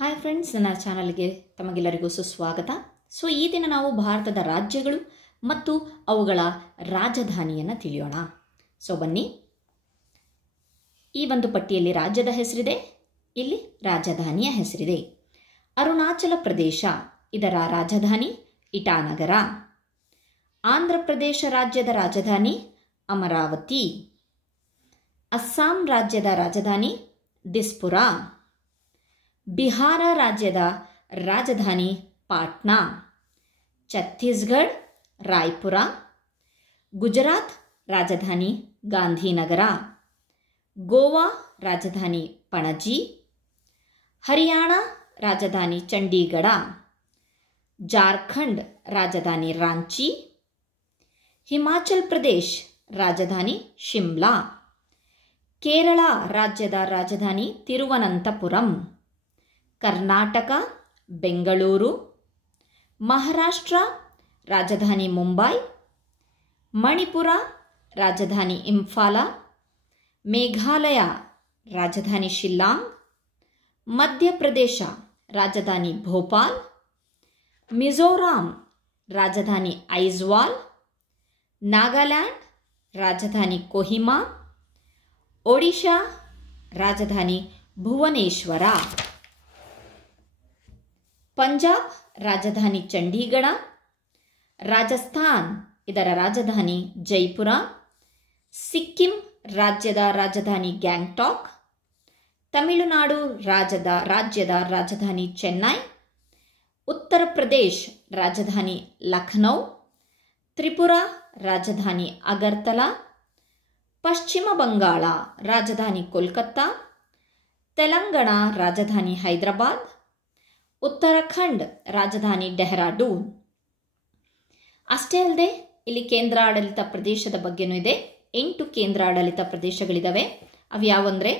Hi friends, ನನ್ನ ಚಾನಲ್ಗೆ ತಮಗೆಲ್ಲರಿಗೂ ಸುಸ್ವಾಗತ. ಈ ದಿನ ನಾವು ಭಾರತದ ರಾಜ್ಯಗಳು ಮತ್ತು ಅವುಗಳ ರಾಜಧಾನಿಯನ್ನು ತಿಳಿಯೋಣ. ಬನ್ನಿ, ಈ ಒಂದು ಪಟ್ಟಿಯಲ್ಲಿ ರಾಜ್ಯದ ಹೆಸರಿದೆ, ಇಲ್ಲಿ ರಾಜಧಾನಿಯ ಹೆಸರಿದೆ. ಅರುಣಾಚಲ ಪ್ರದೇಶ, ಇದರ ರಾಜಧಾನಿ ಇಟಾನಗರ. ಆಂಧ್ರ ಪ್ರದೇಶ ರಾಜ್ಯದ ರಾಜಧಾನಿ ಅಮರಾವತಿ. ಅಸ್ಸಾಂ ರಾಜ್ಯದ ರಾಜಧಾನಿ ದಿಸ್ಪುರ. ಬಿಹಾರ ರಾಜ್ಯದ ರಾಜಧಾನಿ ಪಾಟ್ನಾ. ಛತ್ತೀಸ್ಗಢ ರಾಯ್ಪುರ. ಗುಜರಾತ್ ರಾಜಧಾನಿ ಗಾಂಧಿನಗರ. ಗೋವಾ ರಾಜಧಾನಿ ಪಣಜಿ. ಹರಿಯಾಣ ರಾಜಧಾನಿ ಚಂಡೀಗಢ. ಜಾರ್ಖಂಡ್ ರಾಜಧಾನಿ ರಾಂಚಿ. ಹಿಮಾಚಲ್ ಪ್ರದೇಶ್ ರಾಜಧಾನಿ ಶಿಮ್ಲಾ. ಕೇರಳ ರಾಜ್ಯದ ರಾಜಧಾನಿ ತಿರುವನಂತಪುರಂ. ಕರ್ನಾಟಕ ಬೆಂಗಳೂರು. ಮಹಾರಾಷ್ಟ್ರ ರಾಜಧಾನಿ ಮುಂಬೈ. ಮಣಿಪುರ ರಾಜಧಾನಿ ಇಂಫಾಲ. ಮೇಘಾಲಯ ರಾಜಧಾನಿ ಶಿಲ್ಲಾಂಗ್. ಮಧ್ಯಪ್ರದೇಶ ರಾಜಧಾನಿ ಭೋಪಾಲ್. ಮಿಜೋರಾಂ ರಾಜಧಾನಿ ಐಜ್ವಾಲ್. ನಾಗಾಲ್ಯಾಂಡ್ ರಾಜಧಾನಿ ಕೊಹಿಮಾ. ಒಡಿಶಾ ರಾಜಧಾನಿ ಭುವನೇಶ್ವರ. ಪಂಜಾಬ್ ರಾಜಧಾನಿ ಚಂಡೀಗಢ. ರಾಜಸ್ಥಾನ್ ಇದರ ರಾಜಧಾನಿ ಜೈಪುರ. ಸಿಕ್ಕಿಂ ರಾಜ್ಯದ ರಾಜಧಾನಿ ಗ್ಯಾಂಗ್ಟಾಕ್. ತಮಿಳುನಾಡು ರಾಜ್ಯದ ರಾಜಧಾನಿ ಚೆನ್ನೈ. ಉತ್ತರ ಪ್ರದೇಶ್ ರಾಜಧಾನಿ ಲಖನೌ. ತ್ರಿಪುರ ರಾಜಧಾನಿ ಅಗರ್ತಲಾ. ಪಶ್ಚಿಮ ಬಂಗಾಳ ರಾಜಧಾನಿ ಕೋಲ್ಕತ್ತಾ. ತೆಲಂಗಾಣ ರಾಜಧಾನಿ ಹೈದರಾಬಾದ್. ಉತ್ತರಾಖಂಡ್ ರಾಜಧಾನಿ ಡೆಹ್ರಾಡೂನ್. ಅಷ್ಟೇ ಅಲ್ಲದೆ ಇಲ್ಲಿ ಕೇಂದ್ರಾಡಳಿತ ಪ್ರದೇಶದ ಬಗ್ಗೆನೂ ಇದೆ. 8 ಕೇಂದ್ರಾಡಳಿತ ಪ್ರದೇಶಗಳಿದ್ದಾವೆ. ಅವ್ಯಾವಂದರೆ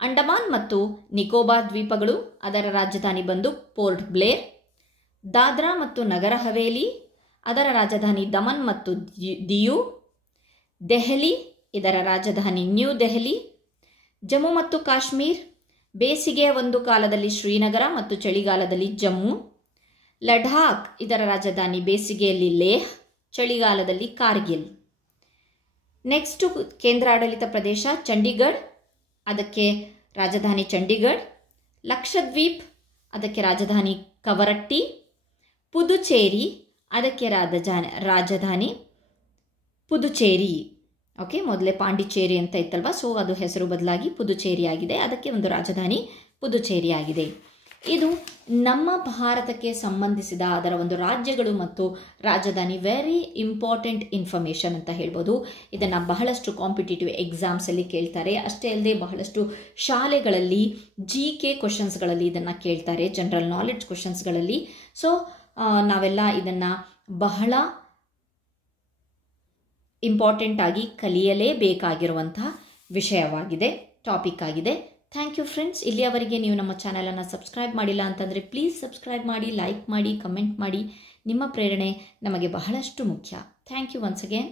ಅಂಡಮಾನ್ ಮತ್ತು ನಿಕೋಬಾರ್ ದ್ವೀಪಗಳು, ಅದರ ರಾಜಧಾನಿ ಬಂದು ಪೋರ್ಟ್ ಬ್ಲೇರ್. ದಾದ್ರಾ ಮತ್ತು ನಗರ ಹವೇಲಿ, ಅದರ ರಾಜಧಾನಿ ದಮನ್ ಮತ್ತು ದಿಯು. ದೆಹಲಿ, ಇದರ ರಾಜಧಾನಿ ನ್ಯೂ ದೆಹಲಿ. ಜಮ್ಮು ಮತ್ತು ಕಾಶ್ಮೀರ್, ಬೇಸಿಗೆಯ ಒಂದು ಕಾಲದಲ್ಲಿ ಶ್ರೀನಗರ ಮತ್ತು ಚಳಿಗಾಲದಲ್ಲಿ ಜಮ್ಮು. ಲಡಾಖ್, ಇದರ ರಾಜಧಾನಿ ಬೇಸಿಗೆಯಲ್ಲಿ ಲೇಹ್, ಚಳಿಗಾಲದಲ್ಲಿ ಕಾರ್ಗಿಲ್. ನೆಕ್ಸ್ಟು ಕೇಂದ್ರಾಡಳಿತ ಪ್ರದೇಶ ಚಂಡೀಗಢ, ಅದಕ್ಕೆ ರಾಜಧಾನಿ ಚಂಡೀಗಢ್. ಲಕ್ಷದ್ವೀಪ್, ಅದಕ್ಕೆ ರಾಜಧಾನಿ ಕವರಟ್ಟಿ. ಪುದುಚೇರಿ, ಅದಕ್ಕೆ ರಾಜಧಾನಿ ಪುದುಚೇರಿ. ಓಕೆ, ಮೊದಲೇ ಪಾಂಡಿಚೇರಿ ಅಂತ ಇತ್ತಲ್ವ, ಅದು ಹೆಸರು ಬದಲಾಗಿ ಪುದುಚೇರಿ ಆಗಿದೆ. ಅದಕ್ಕೆ ಒಂದು ರಾಜಧಾನಿ ಪುದುಚೇರಿ ಆಗಿದೆ. ಇದು ನಮ್ಮ ಭಾರತಕ್ಕೆ ಸಂಬಂಧಿಸಿದ ಅದರ ಒಂದು ರಾಜ್ಯಗಳು ಮತ್ತು ರಾಜಧಾನಿ ವೆರಿ ಇಂಪಾರ್ಟೆಂಟ್ ಇನ್ಫಾರ್ಮೇಷನ್ ಅಂತ ಹೇಳ್ಬೋದು. ಇದನ್ನು ಬಹಳಷ್ಟು ಕಾಂಪಿಟೇಟಿವ್ ಎಕ್ಸಾಮ್ಸಲ್ಲಿ ಕೇಳ್ತಾರೆ. ಅಷ್ಟೇ ಅಲ್ಲದೆ ಬಹಳಷ್ಟು ಶಾಲೆಗಳಲ್ಲಿ GK ಕ್ವಶನ್ಸ್ಗಳಲ್ಲಿ ಇದನ್ನು ಕೇಳ್ತಾರೆ, ಜನರಲ್ ನಾಲೆಡ್ಜ್ ಕ್ವಶನ್ಸ್ಗಳಲ್ಲಿ. ನಾವೆಲ್ಲ ಇದನ್ನು ಬಹಳ ಇಂಪಾರ್ಟೆಂಟ್ ಆಗಿ ಕಲಿಯಲೇಬೇಕಾಗಿರುವಂತಹ ವಿಷಯವಾಗಿದೆ, ಟಾಪಿಕ್ ಆಗಿದೆ. Thank you friends. ಇಲ್ಲಿಯವರೆಗೆ ನೀವು ನಮ್ಮ ಚಾನಲನ್ನು ಸಬ್ಸ್ಕ್ರೈಬ್ ಮಾಡಿಲ್ಲ ಅಂತಂದರೆ ಪ್ಲೀಸ್ ಸಬ್ಸ್ಕ್ರೈಬ್ ಮಾಡಿ, ಲೈಕ್ ಮಾಡಿ, ಕಮೆಂಟ್ ಮಾಡಿ. ನಿಮ್ಮ ಪ್ರೇರಣೆ ನಮಗೆ ಬಹಳಷ್ಟು ಮುಖ್ಯ. Thank you once again.